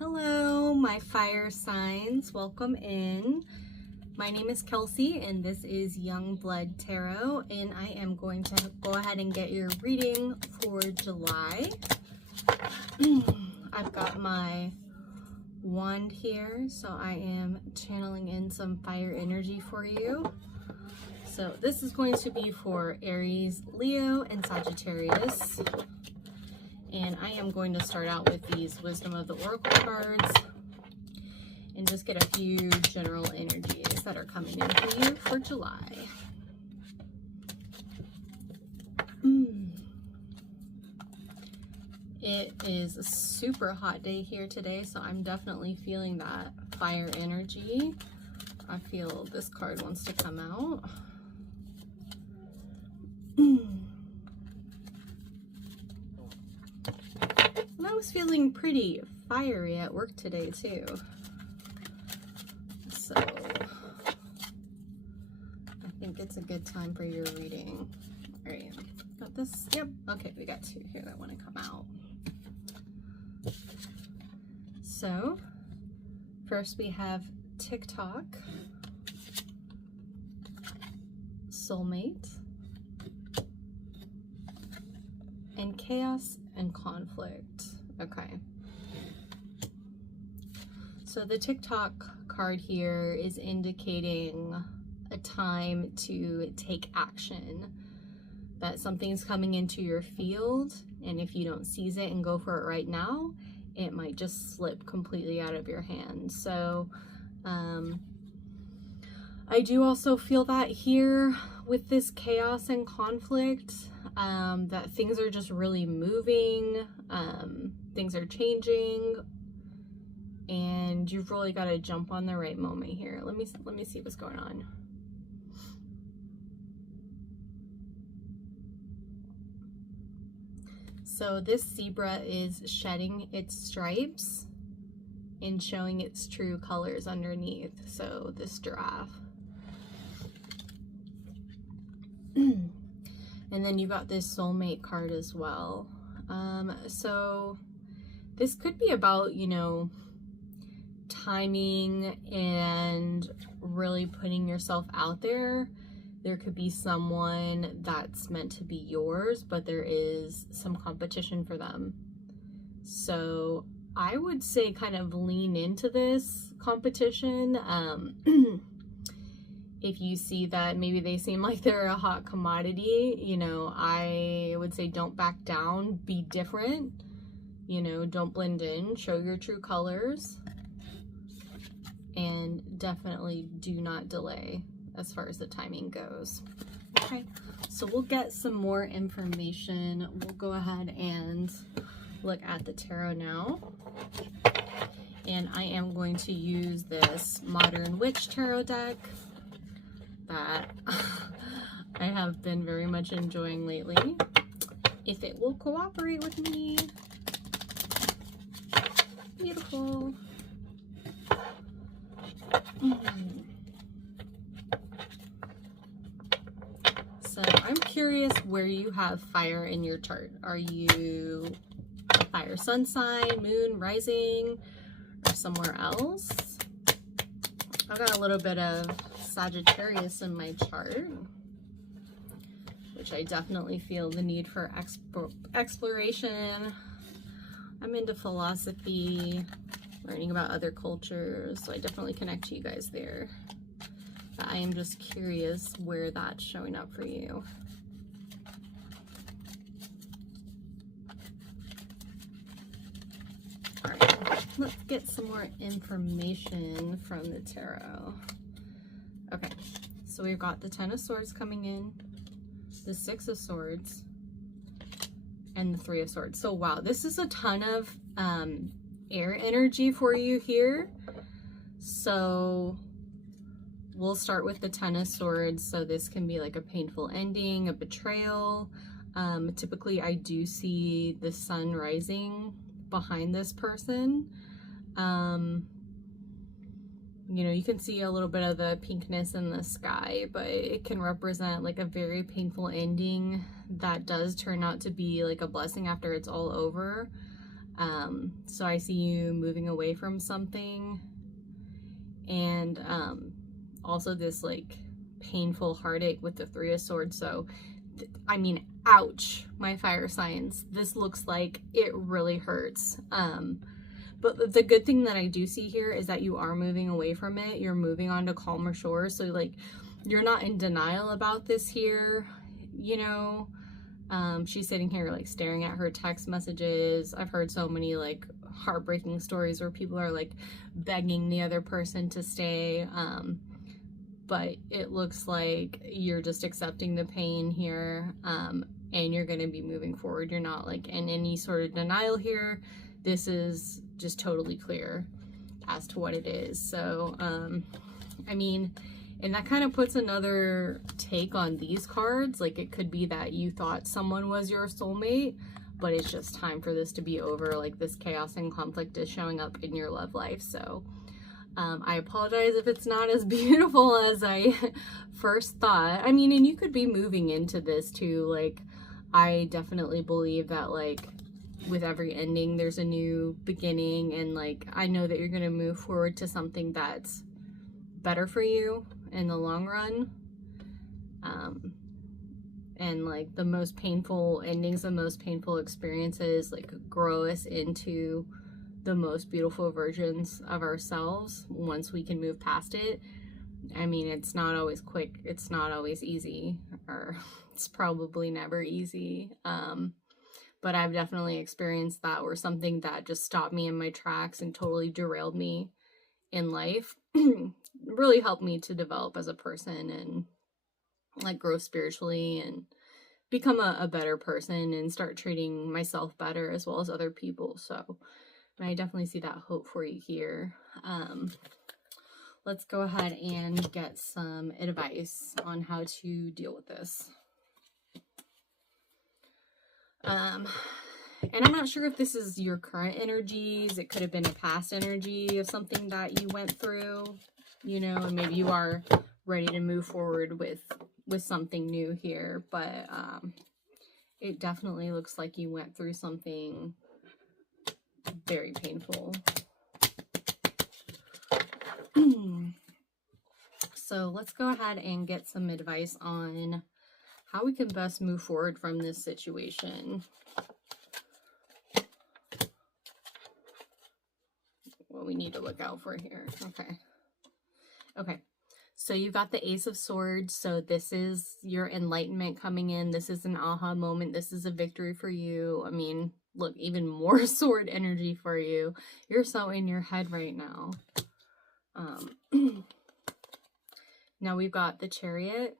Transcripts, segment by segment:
Hello, my fire signs. Welcome in. My name is Kelsey, and this is Young Blood Tarot, and I am going to go ahead and get your reading for July. I've got my wand here, so I am channeling in some fire energy for you. So this is going to be for Aries, Leo, and Sagittarius. And I am going to start out with these Wisdom of the Oracle cards and just get a few general energies that are coming in for you for July. It is a super hot day here today, so I'm definitely feeling that fire energy. I feel this card wants to come out. And I was feeling pretty fiery at work today too. So I think it's a good time for your reading. All right, got this. Yep. Okay, we got two here that want to come out. So first we have TikTok, soulmate, and chaos and conflict. Okay. So the TikTok card here is indicating a time to take action, that something's coming into your field, and if you don't seize it and go for it right now, it might just slip completely out of your hand. So I do also feel that here with this chaos and conflict, that things are just really moving, things are changing, and you've really got to jump on the right moment here. Let me see what's going on. So this zebra is shedding its stripes and showing its true colors underneath. So this giraffe. And then you got this soulmate card as well. So this could be about, you know, timing and really putting yourself out there. There could be someone that's meant to be yours, but there is some competition for them. So I would say kind of lean into this competition. If you see that maybe they seem like they're a hot commodity, you know, I would say don't back down, be different, you know, don't blend in, show your true colors, and definitely do not delay as far as the timing goes. Okay, so we'll get some more information. We'll go ahead and look at the tarot now. And I am going to use this Modern Witch Tarot deck that I have been very much enjoying lately. If it will cooperate with me. Beautiful. So I'm curious where you have fire in your chart. Are you a fire sun sign, moon, rising, or somewhere else? I've got a little bit of Sagittarius in my chart, which I definitely feel the need for exploration. I'm into philosophy, learning about other cultures, so I definitely connect to you guys there. But I am just curious where that's showing up for you. All right, let's get some more information from the tarot. Okay, so we've got the Ten of Swords coming in, the Six of Swords, and the Three of Swords. So wow, this is a ton of air energy for you here. So we'll start with the Ten of Swords. So this can be like a painful ending, a betrayal. Typically I do see the sun rising behind this person. You know, you can see a little bit of the pinkness in the sky, but it can represent like a very painful ending that does turn out to be like a blessing after it's all over. So I see you moving away from something, and also this like painful heartache with the Three of Swords. So I mean, ouch, my fire signs. This looks like it really hurts. But the good thing that I do see here is that you are moving away from it. You're moving on to calmer shores. So like, you're not in denial about this here, you know. She's sitting here like staring at her text messages. I've heard so many like heartbreaking stories where people are like begging the other person to stay. But it looks like you're just accepting the pain here, and you're going to be moving forward. You're not like in any sort of denial here. This is just totally clear as to what it is. So, I mean, and that kind of puts another take on these cards. Like, it could be that you thought someone was your soulmate, but it's just time for this to be over. Like, this chaos and conflict is showing up in your love life. So, I apologize if it's not as beautiful as I first thought. I mean, and you could be moving into this too. Like, I definitely believe that, like, with every ending, there's a new beginning. And, like, I know that you're going to move forward to something that's better for you in the long run. And, like, the most painful endings, the most painful experiences, like, grow us into the most beautiful versions of ourselves once we can move past it. I mean, it's not always quick, it's not always easy, or it's probably never easy. But I've definitely experienced that, where something that just stopped me in my tracks and totally derailed me in life really helped me to develop as a person and like grow spiritually and become a better person and start treating myself better as well as other people. So I definitely see that hope for you here. Let's go ahead and get some advice on how to deal with this. And I'm not sure if this is your current energies. It could have been a past energy of something that you went through, you know, and maybe you are ready to move forward with something new here. But it definitely looks like you went through something very painful. So let's go ahead and get some advice on how we can best move forward from this situation. What we need to look out for here. Okay. So you got the Ace of Swords. So this is your enlightenment coming in. This is an aha moment. This is a victory for you. I mean, look, even more sword energy for you. You're so in your head right now. Now we've got the Chariot.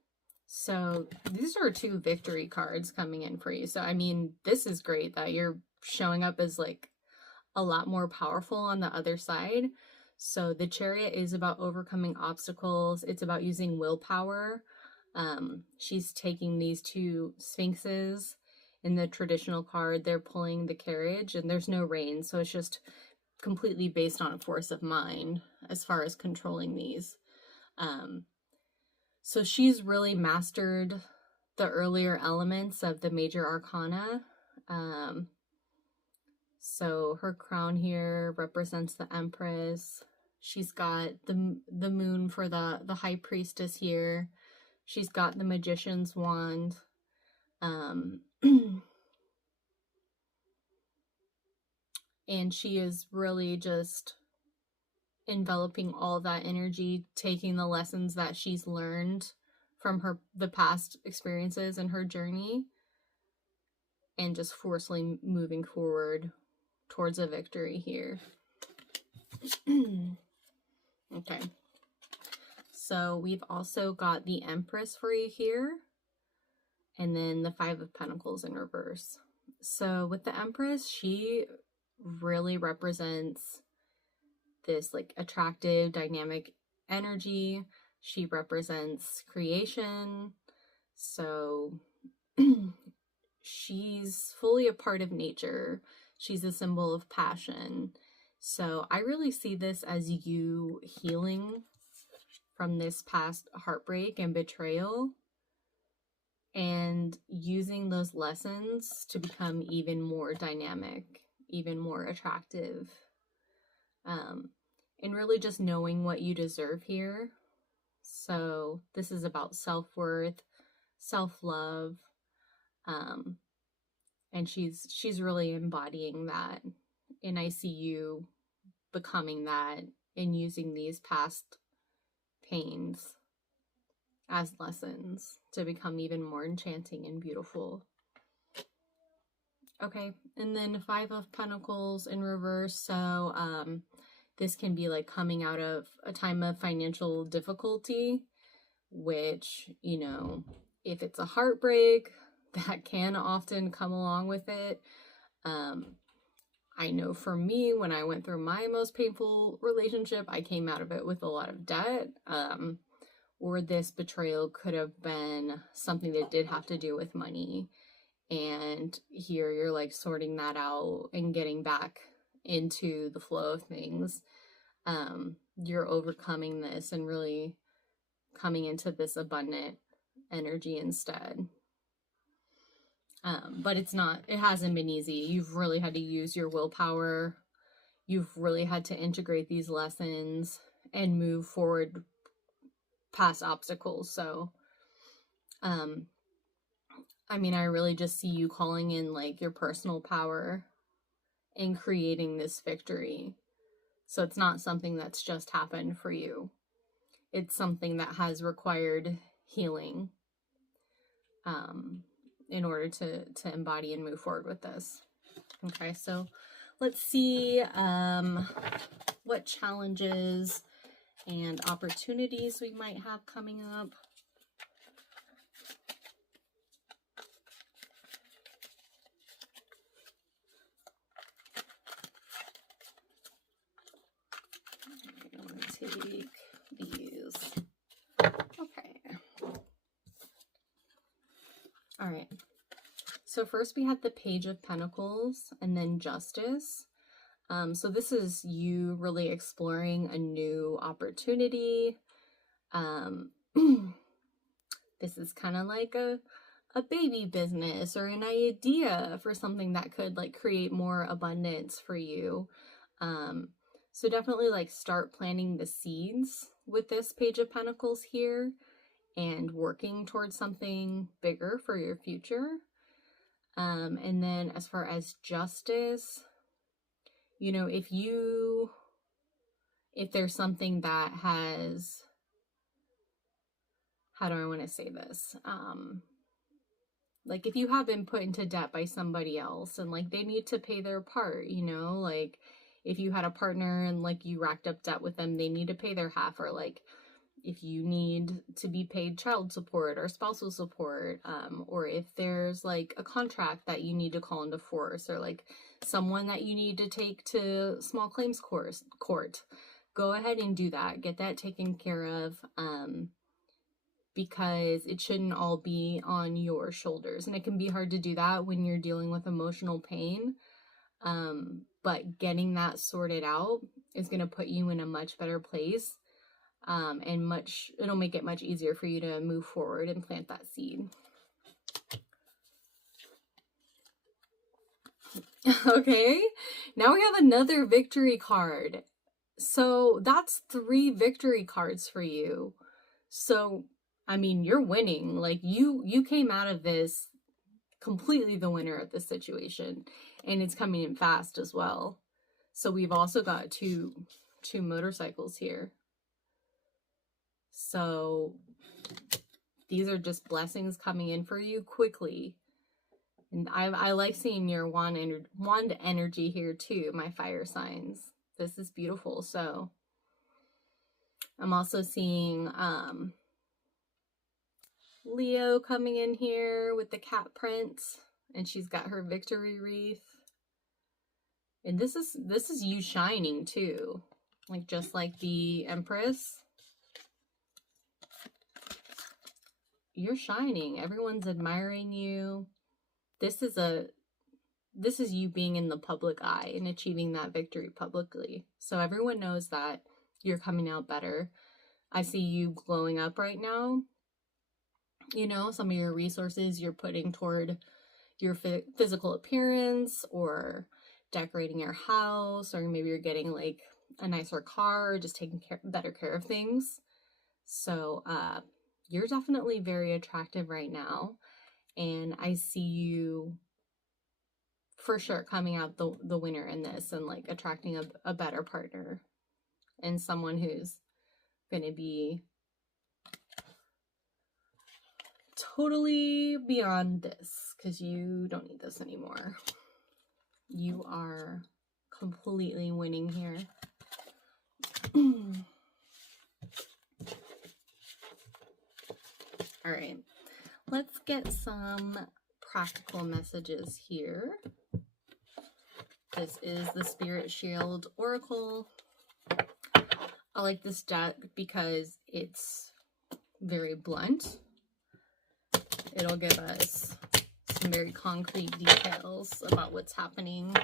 So these are two victory cards coming in for you. So, I mean, this is great that you're showing up as like a lot more powerful on the other side. So the Chariot is about overcoming obstacles. It's about using willpower. She's taking these two sphinxes in the traditional card. They're pulling the carriage and there's no reins. So it's just completely based on a force of mind as far as controlling these. So she's really mastered the earlier elements of the major arcana. So her crown here represents the Empress. She's got the moon for the High Priestess here. She's got the Magician's wand. And she is really just enveloping all that energy, taking the lessons that she's learned from the past experiences and her journey, and just forcefully moving forward towards a victory here. Okay. So we've also got the Empress for you here, and then the Five of Pentacles in reverse. So with the Empress, she really represents this like attractive, dynamic energy. She represents creation. So she's fully a part of nature. She's a symbol of passion. So I really see this as you healing from this past heartbreak and betrayal and using those lessons to become even more dynamic, even more attractive. And really just knowing what you deserve here. So this is about self-worth, self-love, and she's really embodying that, and I see you becoming that and using these past pains as lessons to become even more enchanting and beautiful. Okay, and then 5 of Pentacles in reverse. So this can be like coming out of a time of financial difficulty, which, you know, if it's a heartbreak, that can often come along with it. I know for me, when I went through my most painful relationship, I came out of it with a lot of debt. Or this betrayal could have been something that did have to do with money. And here you're like sorting that out and getting back into the flow of things. You're overcoming this and really coming into this abundant energy instead. But it hasn't been easy. You've really had to use your willpower. You've really had to integrate these lessons and move forward past obstacles. So, I mean, I really just see you calling in like your personal power and creating this victory. So it's not something that's just happened for you. It's something that has required healing in order to embody and move forward with this. Okay, so let's see what challenges and opportunities we might have coming up. I'm going to take these. Okay. All right. So first we had the Page of Pentacles and then Justice. So this is you really exploring a new opportunity. This is kind of like a baby business or an idea for something that could like create more abundance for you. So definitely like start planting the seeds with this Page of Pentacles here and working towards something bigger for your future. And then as far as Justice, you know, if there's something that has, how do I want to say this? Like if you have been put into debt by somebody else and like they need to pay their part, you know, like if you had a partner and like you racked up debt with them, they need to pay their half, or like if you need to be paid child support or spousal support, or if there's like a contract that you need to call into force, or like someone that you need to take to small claims court, go ahead and do that. Get that taken care of, because it shouldn't all be on your shoulders. And it can be hard to do that when you're dealing with emotional pain. But getting that sorted out is going to put you in a much better place. And it'll make it much easier for you to move forward and plant that seed. Okay, now we have another victory card. So that's 3 victory cards for you. So, I mean, you're winning. Like you came out of this completely the winner of this situation, and it's coming in fast as well. So we've also got two motorcycles here. So these are just blessings coming in for you quickly. And I like seeing your wand energy here too, my fire signs. This is beautiful. So I'm also seeing Leo coming in here with the cat print, and she's got her victory wreath. And this is you shining too. Like just like the Empress. You're shining. Everyone's admiring you. This is you being in the public eye and achieving that victory publicly. So everyone knows that you're coming out better. I see you glowing up right now. You know, some of your resources you're putting toward your physical appearance or decorating your house, or maybe you're getting like a nicer car, or just taking better care of things. So you're definitely very attractive right now, and I see you for sure coming out the winner in this, and like attracting a better partner, and someone who's going to be totally beyond this, because you don't need this anymore. You are completely winning here. All right, let's get some practical messages here. This is the Spirit Shield Oracle. I like this deck because it's very blunt. It'll give us some very concrete details about what's happening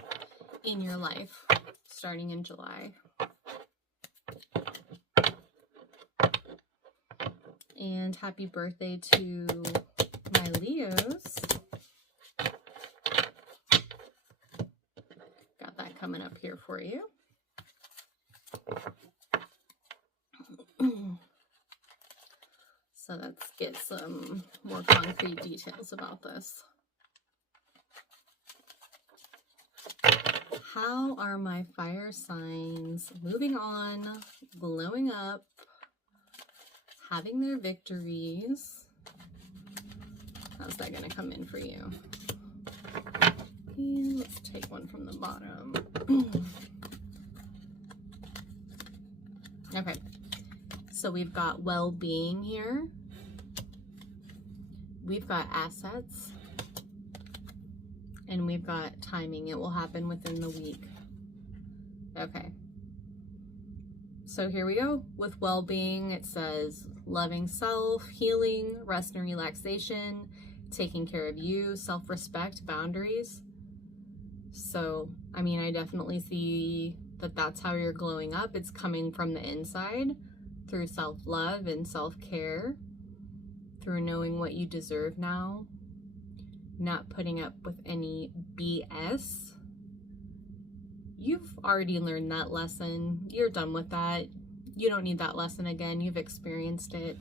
in your life starting in July. And happy birthday to my Leos. Got that coming up here for you. So let's get some more concrete details about this. How are my fire signs moving on, glowing up, having their victories? How's that going to come in for you? And let's take one from the bottom. Okay, so we've got well-being here. We've got assets. And we've got timing. It will happen within the week. Okay. So here we go. With well-being, it says loving self, healing, rest and relaxation, taking care of you, self-respect, boundaries. So, I mean, I definitely see that that's how you're glowing up. It's coming from the inside through self-love and self-care, through knowing what you deserve now, not putting up with any BS. You've already learned that lesson. You're done with that. You don't need that lesson again. You've experienced it.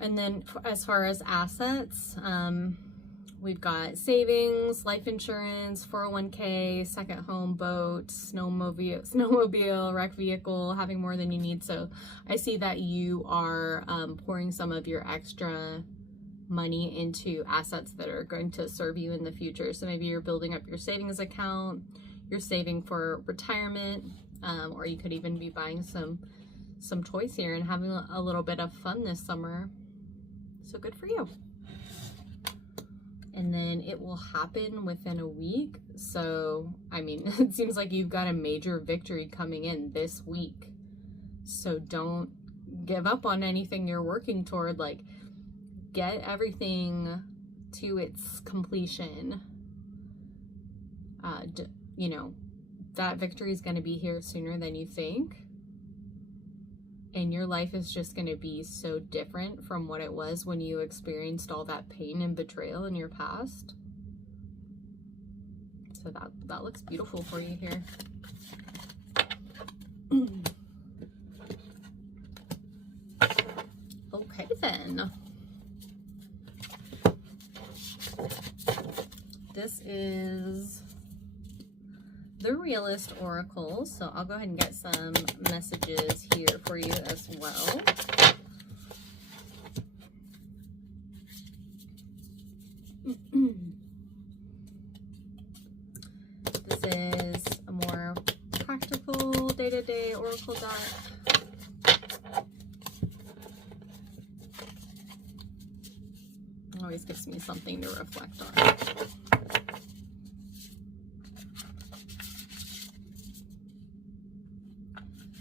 And then as far as assets, we've got savings, life insurance, 401k, second home, boat, snowmobile, rec vehicle, having more than you need. So I see that you are pouring some of your extra money into assets that are going to serve you in the future. So maybe you're building up your savings account, you're saving for retirement, or you could even be buying some toys here and having a little bit of fun this summer. So good for you. And then it will happen within a week. So, I mean, it seems like you've got a major victory coming in this week. So don't give up on anything you're working toward. Like, get everything to its completion. You know, that victory is going to be here sooner than you think. And your life is just going to be so different from what it was when you experienced all that pain and betrayal in your past. So that looks beautiful for you here. Okay then. This is the Realest Oracle, so I'll go ahead and get some messages here for you as well. This is a more practical day-to-day Oracle deck. Always gives me something to reflect on.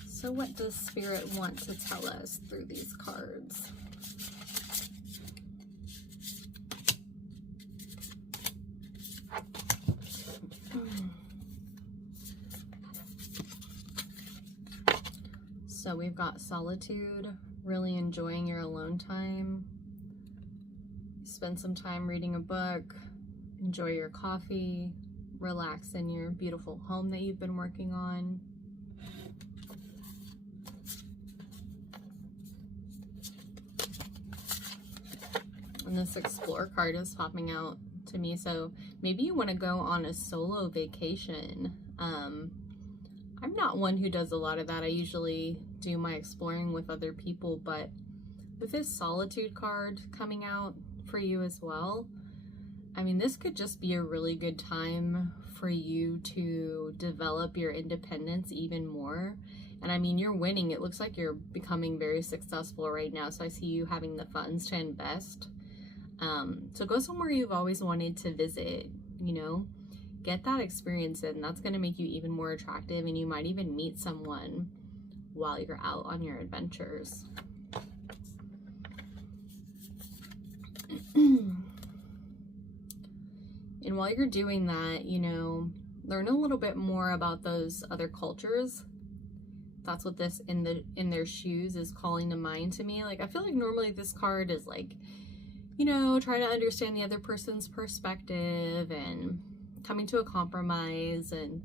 So what does Spirit want to tell us through these cards? So we've got solitude, really enjoying your alone time. Spend some time reading a book, Enjoy your coffee, relax in your beautiful home that you've been working on. And this Explore card is popping out to me, so maybe you want to go on a solo vacation. I'm not one who does a lot of that. I usually do my exploring with other people, but with this Solitude card coming out for you as well, I mean, this could just be a really good time for you to develop your independence even more. And I mean, you're winning. It looks like you're becoming very successful right now, so I see you having the funds to invest. So go somewhere you've always wanted to visit, you know, get that experience in. That's going to make you even more attractive, and you might even meet someone while you're out on your adventures. And while you're doing that, you know, learn a little bit more about those other cultures. That's what this in their shoes is calling to mind to me. Like, I feel like normally this card is like, you know, trying to understand the other person's perspective and coming to a compromise, and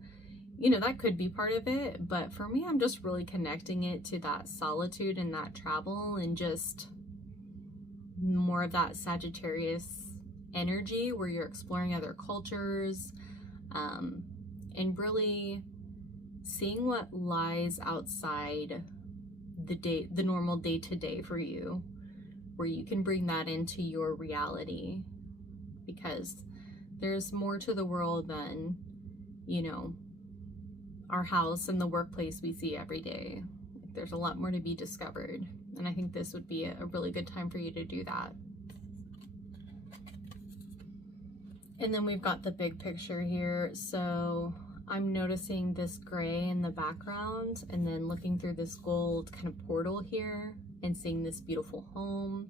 you know, that could be part of it, but for me, I'm just really connecting it to that solitude and that travel, and just more of that Sagittarius energy where you're exploring other cultures, and really seeing what lies outside the normal day-to-day for you, where you can bring that into your reality, because there's more to the world than, you know, our house and the workplace we see every day. There's a lot more to be discovered, and I think this would be a really good time for you to do that. And then we've got the big picture here. So I'm noticing this gray in the background, and then looking through this gold kind of portal here and seeing this beautiful home.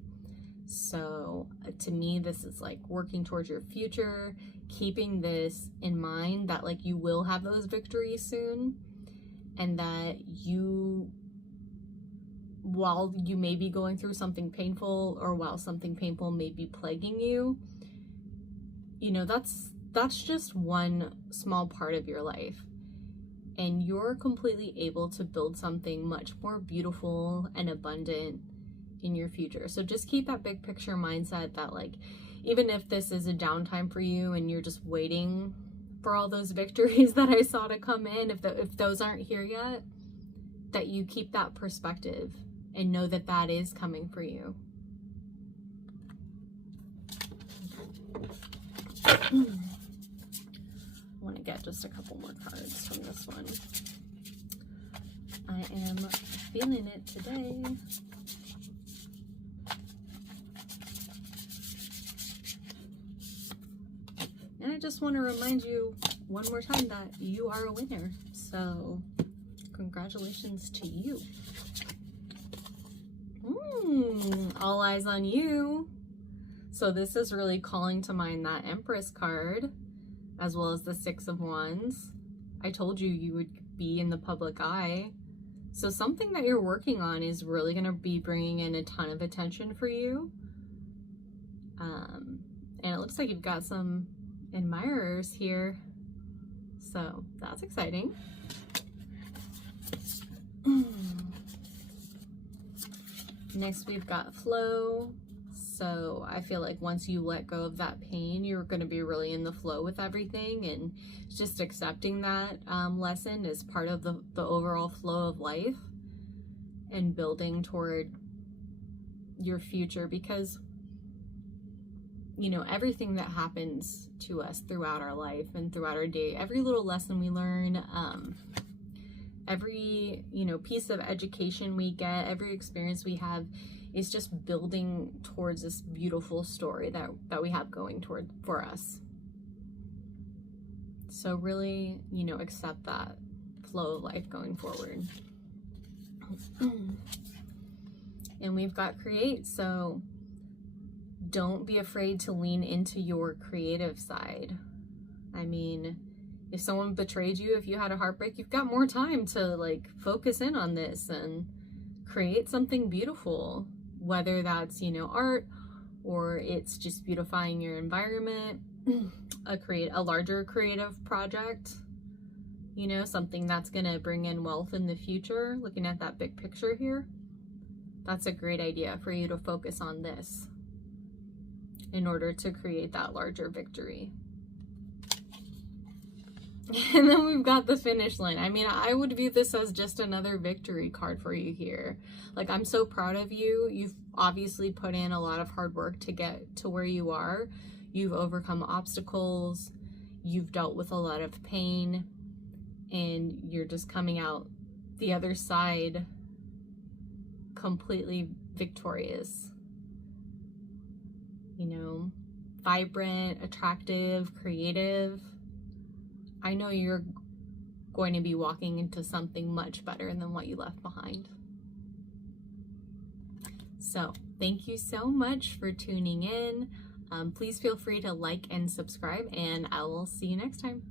So to me, this is like working towards your future, keeping this in mind that like you will have those victories soon, and that you, while you may be going through something painful, or while something painful may be plaguing you, you know, that's just one small part of your life, and you're completely able to build something much more beautiful and abundant in your future. So just keep that big picture mindset that like, even if this is a downtime for you and you're just waiting for all those victories that I saw to come in, if those aren't here yet, that you keep that perspective and know that that is coming for you. I want to get just a couple more cards from this one. I am feeling it today. And I just want to remind you one more time that you are a winner. So congratulations to you. All eyes on you. So this is really calling to mind that Empress card, as well as the Six of Wands. I told you you would be in the public eye. So something that you're working on is really going to be bringing in a ton of attention for you. And it looks like you've got some admirers here. So that's exciting. Next, we've got flow. So I feel like once you let go of that pain, you're going to be really in the flow with everything, and just accepting that lesson is part of the overall flow of life, and building toward your future, because you know, everything that happens to us throughout our life and throughout our day, every little lesson we learn, every, you know, piece of education we get, every experience we have, is just building towards this beautiful story that we have going for us. So really, you know, accept that flow of life going forward. And we've got create. So don't be afraid to lean into your creative side. I mean, if someone betrayed you, if you had a heartbreak, you've got more time to like focus in on this and create something beautiful, whether that's, you know, art, or it's just beautifying your environment. a larger creative project, you know, something that's going to bring in wealth in the future, looking at that big picture here, that's a great idea for you to focus on this in order to create that larger victory. And then we've got the finish line. I mean, I would view this as just another victory card for you here. Like, I'm so proud of you. You've obviously put in a lot of hard work to get to where you are. You've overcome obstacles. You've dealt with a lot of pain. And you're just coming out the other side completely victorious. You know, vibrant, attractive, creative. I know you're going to be walking into something much better than what you left behind. So thank you so much for tuning in. Please feel free to like and subscribe, and I will see you next time.